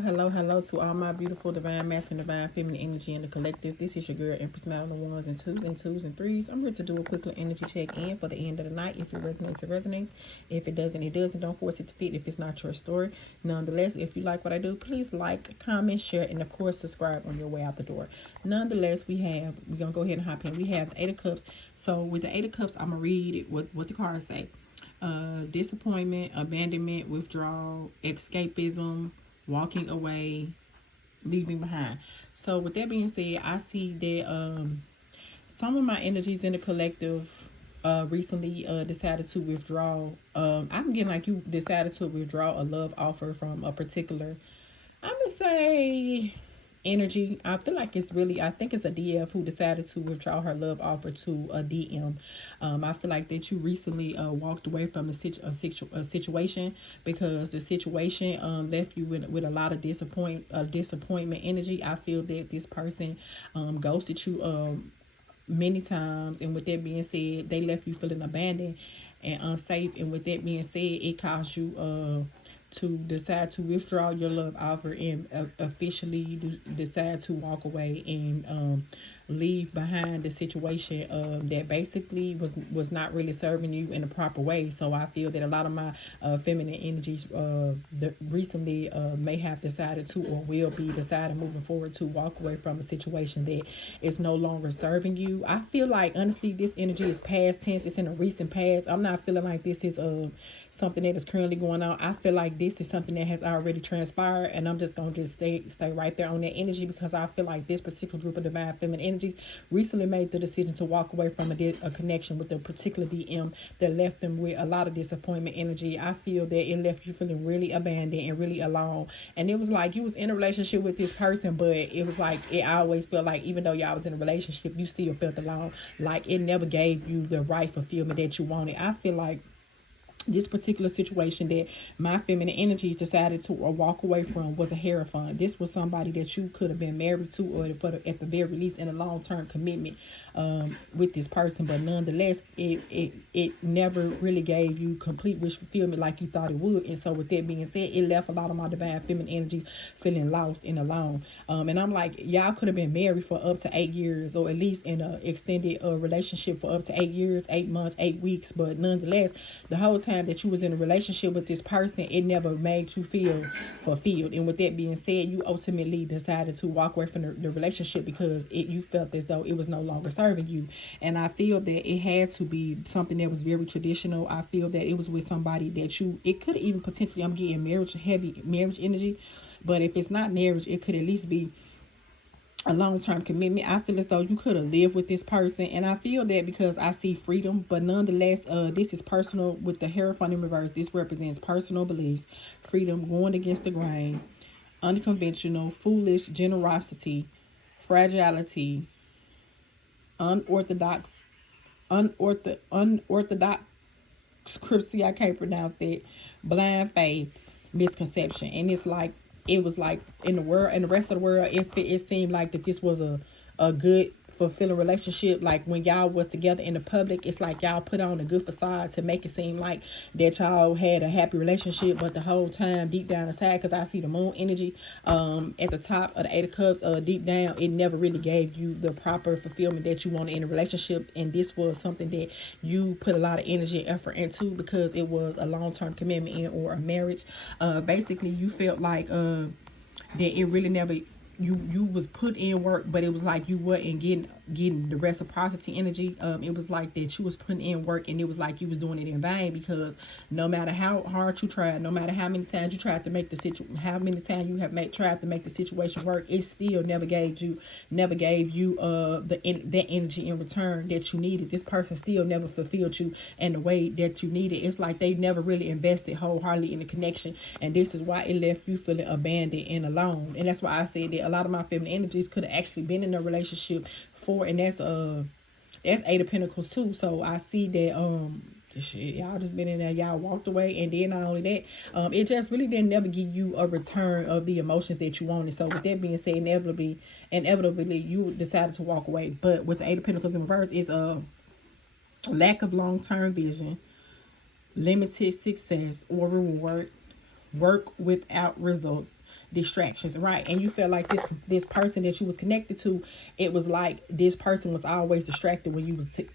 Hello to all my beautiful divine masculine, divine feminine energy in the collective. This is your girl Empress Mal on the ones and threes. I'm here to do a quick little energy check in for the end of the night. If it resonates, it resonates. If it doesn't, it doesn't. Don't force it to fit if it's not your story. Nonetheless, if you like what I do, please like, comment, share, and of course subscribe on your way out the door. Nonetheless, we're gonna go ahead and hop in. We have the Eight of Cups. So with the Eight of Cups, I'm gonna read it what the cards say. Disappointment, abandonment, withdrawal, escapism, walking away, leaving behind. So with that being said, I see that some of my energies in the collective recently decided to withdraw. I'm getting like you decided to withdraw a love offer from a particular, I'm gonna say, energy. I feel like it's really, I think it's a DF who decided to withdraw her love offer to a DM. I feel like that you recently walked away from a situation because the situation left you with a lot of disappointment energy. I feel that this person ghosted you many times, and with that being said, they left you feeling abandoned and unsafe. And with that being said, it caused you to decide to withdraw your love offer and officially decide to walk away and leave behind the situation that basically was not really serving you in a proper way. So I feel that a lot of my feminine energies recently may have decided to or will be decided moving forward to walk away from a situation that is no longer serving you. I feel like honestly this energy is past tense. It's in a recent past. I'm not feeling like this is something that is currently going on. I feel like this is something that has already transpired, and I'm just gonna stay right there on that energy because I feel like this particular group of divine feminine energies recently made the decision to walk away from a connection with a particular DM that left them with a lot of disappointment energy. I feel that it left you feeling really abandoned and really alone, and it was like you was in a relationship with this person, but it was like I always felt like even though y'all was in a relationship, you still felt alone, like it never gave you the right fulfillment that you wanted. I feel like this particular situation that my feminine energies decided to walk away from was a hierophant. This was somebody that you could have been married to, or at the very least in a long-term commitment with this person, but nonetheless it never really gave you complete wish fulfillment like you thought it would. And so with that being said, it left a lot of my divine feminine energies feeling lost and alone. And I'm like, y'all could have been married for up to 8 years, or at least in a extended relationship for up to 8 years, 8 months, 8 weeks, but nonetheless the whole time that you was in a relationship with this person, it never made you feel fulfilled. And with that being said, you ultimately decided to walk away from the relationship because you felt as though it was no longer serving you. And I feel that it had to be something that was very traditional. I feel that it was with somebody that it could even potentially, I'm getting heavy marriage energy, but if it's not marriage, it could at least be a long-term commitment. I feel as though you could have lived with this person, and I feel that because I see freedom. But nonetheless, this is personal. With the Hierophant in reverse, this represents personal beliefs, freedom, going against the grain, unconventional, foolish, generosity, fragility, unorthodox scripture, I can't pronounce that, blind faith, misconception. And it's like it was like in the rest of the world, if it seemed like that this was a good fulfilling relationship, like when y'all was together in the public, it's like y'all put on a good facade to make it seem like that y'all had a happy relationship, but the whole time deep down inside, because I see the moon energy at the top of the Eight of Cups, deep down it never really gave you the proper fulfillment that you wanted in a relationship. And this was something that you put a lot of energy and effort into because it was a long-term commitment or a marriage. Basically you felt like that it really never, you was put in work, but it was like you wasn't getting the reciprocity energy. It was like that you was putting in work, and it was like you was doing it in vain, because no matter how hard you tried, no matter how many times you tried to make how many times you have tried to make the situation work, it still never gave you that energy in return that you needed. This person still never fulfilled you in the way that you needed. It's like they never really invested wholeheartedly in the connection, and this is why it left you feeling abandoned and alone. And that's why I said that a lot of my feminine energies could have actually been in a relationship and that's Eight of Pentacles too. So I see that shit, y'all just been in there, y'all walked away, and then not only that, it just really didn't never give you a return of the emotions that you wanted. So with that being said, inevitably you decided to walk away. But with the Eight of Pentacles in reverse, is a lack of long-term vision, limited success or reward, work without results, distractions, right? And you felt like this person that you was connected to, it was like this person was always distracted when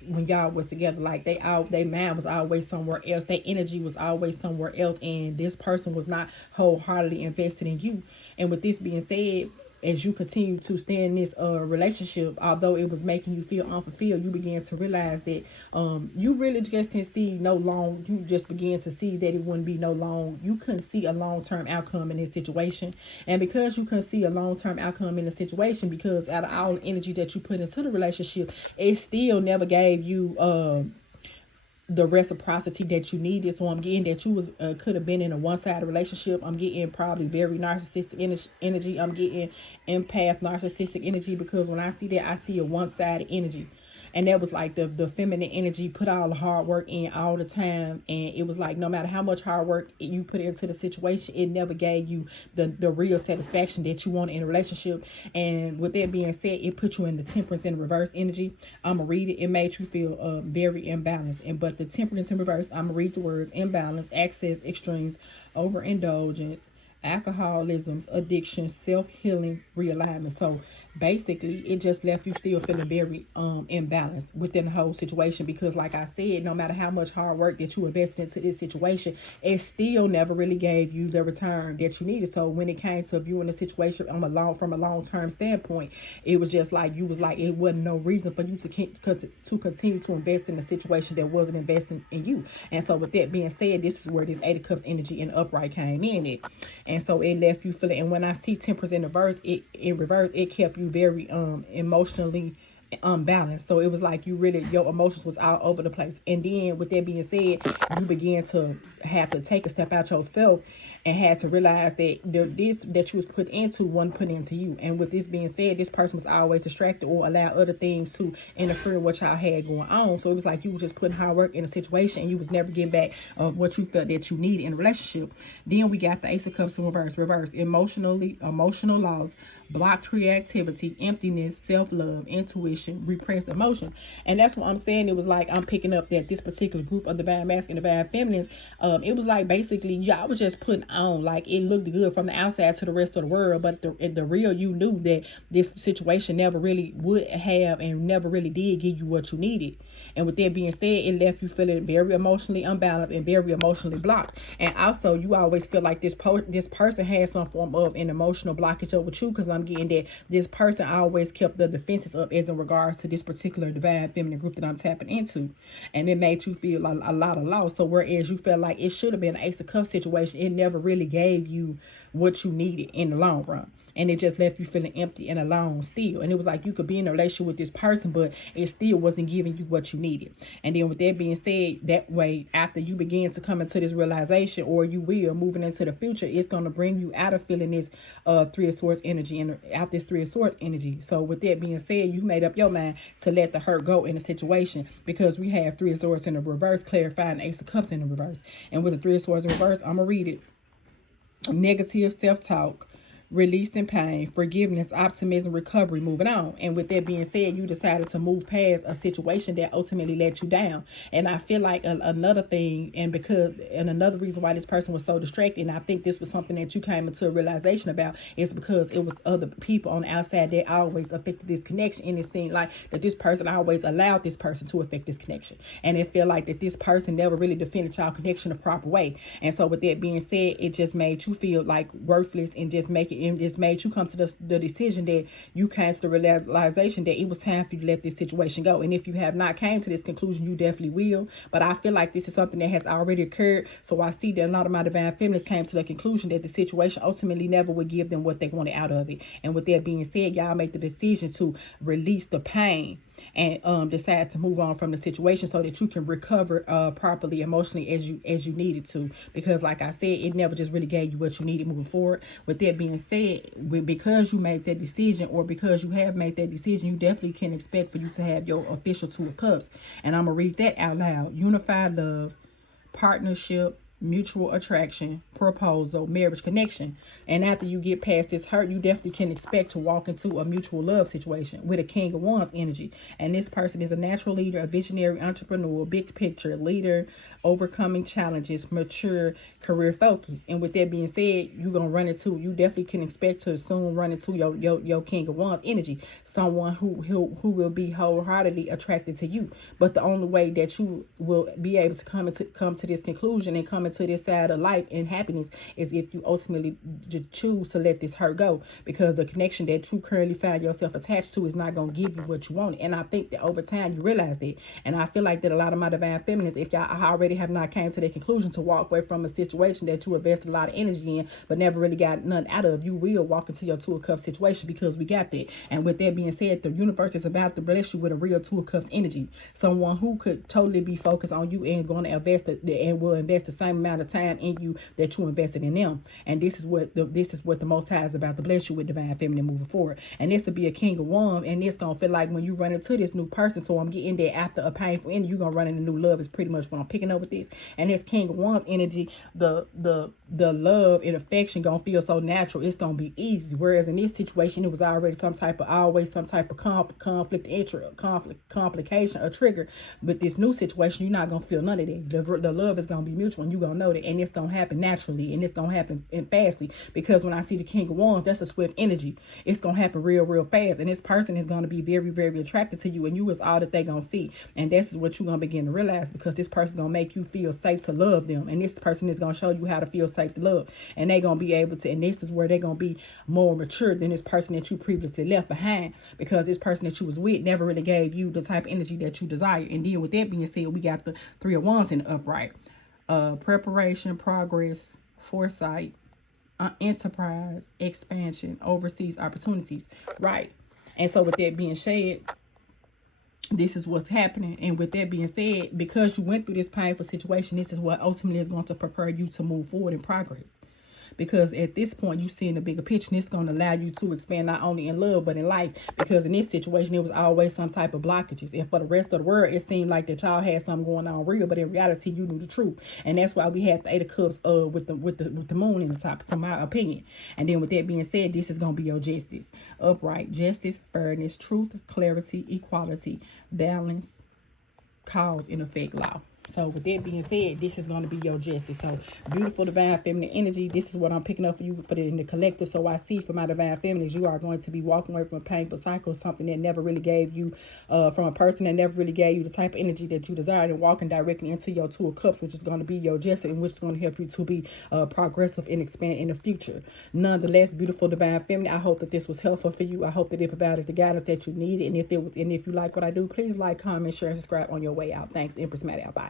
when y'all was together. Like they mind was always somewhere else, their energy was always somewhere else, and this person was not wholeheartedly invested in you. And with this being said, as you continue to stay in this relationship, although it was making you feel unfulfilled, you began to realize that you really just didn't see no long. You just began to see that it wouldn't be no long. You couldn't see a long-term outcome in this situation, and because you couldn't see a long-term outcome in the situation, because out of all the energy that you put into the relationship, it still never gave you the reciprocity that you needed. So I'm getting that you was could have been in a one-sided relationship. I'm getting probably very narcissistic energy. I'm getting empath narcissistic energy, because when I see that, I see a one-sided energy. And that was like the feminine energy put all the hard work in all the time, and it was like no matter how much hard work you put into the situation, it never gave you the real satisfaction that you wanted in a relationship. And with that being said, it put you in the temperance and reverse energy. I'm gonna read it. It made you feel very imbalanced. And but the temperance in reverse, I'm gonna read the words: imbalance, excess, extremes, overindulgence, alcoholisms, addictions, self-healing, realignment. So basically it just left you still feeling very imbalanced within the whole situation, because like I said, no matter how much hard work that you invested into this situation, it still never really gave you the return that you needed. So when it came to viewing the situation from a long-term standpoint, it was just like you was like, it wasn't no reason for you to continue to invest in a situation that wasn't investing in you. And so with that being said, this is where this Eight of Cups energy and upright came in it. And so it left you feeling, and when I see temperance in reverse, it kept you very emotionally unbalanced. So it was like you really, your emotions was all over the place. And then with that being said, you began to have to take a step out yourself and had to realize that this that you was put into wasn't put into you. And with this being said, this person was always distracted or allow other things to interfere with what y'all had going on. So it was like you were just putting hard work in a situation, and you was never getting back what you felt that you needed in a relationship. Then we got the Ace of Cups in reverse, emotional loss, blocked creativity, emptiness, self-love, intuition, repressed emotions. And that's what I'm saying. It was like I'm picking up that this particular group of divine masculine and divine feminines, it was like basically y'all was just putting on, like it looked good from the outside to the rest of the world, but the real you knew that this situation never really would have and never really did give you what you needed. And with that being said, it left you feeling very emotionally unbalanced and very emotionally blocked. And also you always feel like this person has some form of an emotional blockage over you, because I'm getting that this person always kept the defenses up as in regards to this particular divine feminine group that I'm tapping into. And it made you feel a lot of loss. So whereas you felt like it should have been an Ace of Cups situation, it never really gave you what you needed in the long run. And it just left you feeling empty and alone still. And it was like you could be in a relationship with this person, but it still wasn't giving you what you needed. And then with that being said, that way, after you begin to come into this realization, or you will, moving into the future, it's going to bring you out of feeling this Three of Swords energy and out this Three of Swords energy. So with that being said, you made up your mind to let the hurt go in the situation, because we have Three of Swords in the reverse, clarifying Ace of Cups in the reverse. And with the Three of Swords in reverse, I'm going to read it. Negative self-talk, releasing pain, forgiveness, optimism, recovery, moving on. And with that being said, you decided to move past a situation that ultimately let you down. And I feel like another thing, and another reason why this person was so distracted, and I think this was something that you came into a realization about, is because it was other people on the outside that always affected this connection. And it seemed like that this person always allowed this person to affect this connection. And it felt like that this person never really defended y'all connection the proper way. And so with that being said, it just made you feel like worthless, and just made you come to the decision that you came to the realization that it was time for you to let this situation go. And if you have not came to this conclusion, you definitely will. But I feel like this is something that has already occurred. So I see that a lot of my divine feminists came to the conclusion that the situation ultimately never would give them what they wanted out of it. And with that being said, y'all make the decision to release the pain and decide to move on from the situation, so that you can recover properly emotionally as you needed to. Because like I said, it never just really gave you what you needed moving forward. With that being said, because you made that decision, or because you have made that decision, you definitely can expect for you to have your official Two of Cups. And I'm gonna read that out loud. Unified love, partnership, mutual attraction, proposal, marriage connection. And after you get past this hurt, you definitely can expect to walk into a mutual love situation with a King of Wands energy. And this person is a natural leader, a visionary entrepreneur, big picture leader, overcoming challenges, mature, career focus. And with that being said, you definitely can expect to soon run into your King of Wands energy. Someone who will be wholeheartedly attracted to you. But the only way that you will be able to come to this conclusion and come into this side of life and happiness is if you ultimately choose to let this hurt go, because the connection that you currently find yourself attached to is not going to give you what you want. And I think that over time you realize that. And I feel like that a lot of my divine feminists, if y'all already have not came to that conclusion to walk away from a situation that you invested a lot of energy in but never really got nothing out of, you will walk into your Two of Cups situation, because we got that. And with that being said, the universe is about to bless you with a real Two of Cups energy. Someone who could totally be focused on you and going to invest and will invest the same amount of time in you that you invested in them. And this is what the Most High is about to bless you with, divine feminine, moving forward. And this to be a King of Wands, and it's gonna feel like when you run into this new person. So I'm getting there after a painful end, you're gonna run into new love is pretty much what I'm picking up with this. And this King of Wands energy, the love and affection gonna feel so natural. It's gonna be easy. Whereas in this situation, it was already some type of complication or trigger. But this new situation, you're not gonna feel none of that. The love is gonna be mutual, and you're gonna know that, and it's gonna happen naturally, and it's gonna happen fastly. Because when I see the King of Wands, that's a swift energy. It's gonna happen real fast, and this person is gonna be very attracted to you, and you is all that they gonna see. And that's what you're gonna begin to realize, because this person gonna make you feel safe to love them, and this person is gonna show you how to feel safe to love. And they gonna be able to, and this is where they're gonna be more mature than this person that you previously left behind, because this person that you was with never really gave you the type of energy that you desire. And then with that being said, we got the Three of Wands in the upright. Preparation, progress, foresight, enterprise, expansion, overseas opportunities, right? And so with that being said, this is what's happening. And with that being said, because you went through this painful situation, this is what ultimately is going to prepare you to move forward in progress. Because at this point, you see in the bigger picture, and it's going to allow you to expand not only in love, but in life. Because in this situation, it was always some type of blockages. And for the rest of the world, it seemed like that y'all had something going on real, but in reality, you knew the truth. And that's why we had the Eight of Cups with the moon in the top, from my opinion. And then with that being said, this is going to be your justice. Upright, justice, fairness, truth, clarity, equality, balance, cause, and effect, law. So with that being said, this is going to be your justice. So beautiful divine feminine energy. This is what I'm picking up for you in the collective. So I see for my divine feminines, you are going to be walking away from a painful cycle, something that never really gave you, from a person that never really gave you the type of energy that you desired, and walking directly into your Two of Cups, which is going to be your justice, and which is going to help you to be progressive and expand in the future. Nonetheless, beautiful divine feminine, I hope that this was helpful for you. I hope that it provided the guidance that you needed. And if you like what I do, please like, comment, share, and subscribe on your way out. Thanks, Empress Maddie out. Bye.